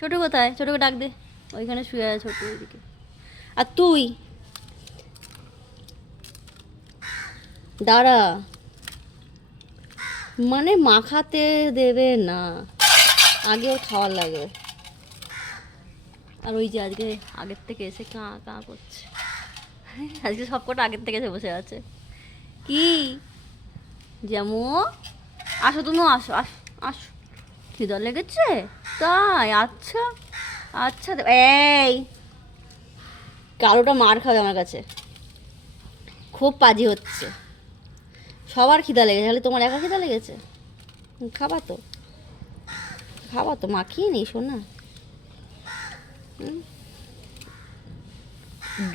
ছোটো কোথায়? ছোটোকে ডাক দে, ওইখানে শুয়ে আছে ছোটো ওইদিকে। আর তুই দাঁড়া, মানে মাখাতে দেবে না, আগে ওর খাওয়ার লাগে। আর ওই যে আজকে আগের থেকে এসে কাঁ কাঁ করছে, আজকে সব কটা আগের থেকে এসে বসে আছে। কি যেমন, আসো তুমি, আসো আসো আসো, খিদা লেগেছে তাই? আচ্ছা আচ্ছা, এই কালোটা মার খাবে আমার কাছে, খুব পাজি হচ্ছে। সবার খিদা লেগেছে, তাহলে তোমার একা খিদা লেগেছে? খাবা তো, খাবা তো, মাখিয়ে নেই শোনা।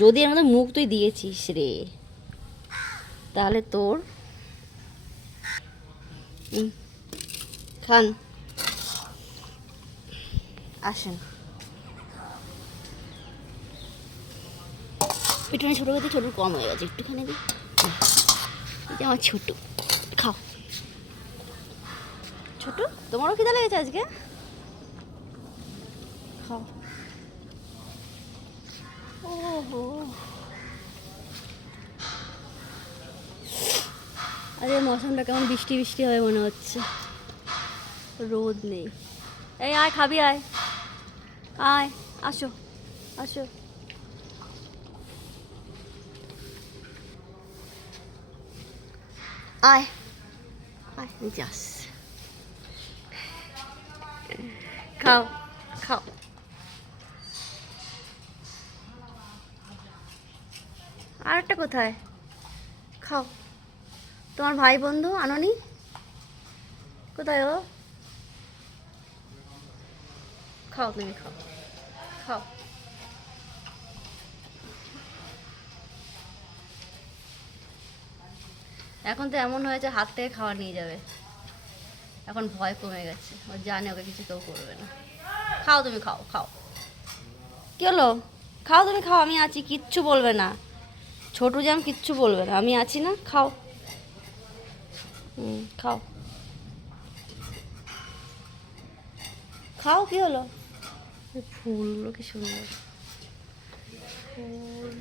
যদি এর মধ্যে মুখ তুই দিয়েছিস রে, তাহলে তোর খান। আসেন, পিঠে ছোটো খেতে, ছোটো কম হয়ে গেছে, একটুখানি দিই। এই যে আমার ছোটো, খাও। ছোটো, তোমারও খিদা লেগেছে আজকে, খাও। ওহো, আরে মৌসুমটা কেমন বৃষ্টি বৃষ্টি হয় মনে হচ্ছে, রোদ নেই। এই আয়, খাবি আয়, আয়, আসো আসো। আয় আয়, যাস, খাও খাও। আর একটা কোথায়? খাও। তোমার ভাই বন্ধু আননি কোথায়? ও খাও, তুমি খাও, খাও। এখন তো এমন হয়েছে হাত থেকে খাওয়া নিয়ে যাবে, এখন ভয় কমে গেছে, ও জানে ওকে কিছু কেউ করবে না। খাও তুমি, খাও খাও। কি হলো? খাও তুমি, খাও, আমি আছি, কিচ্ছু বলবে না। ছোটু জ্যাম কিচ্ছু বলবে না, আমি আছি না, খাও। খাও খাও, কি হলো? ফুলগুলো কি সুন্দর, ফুল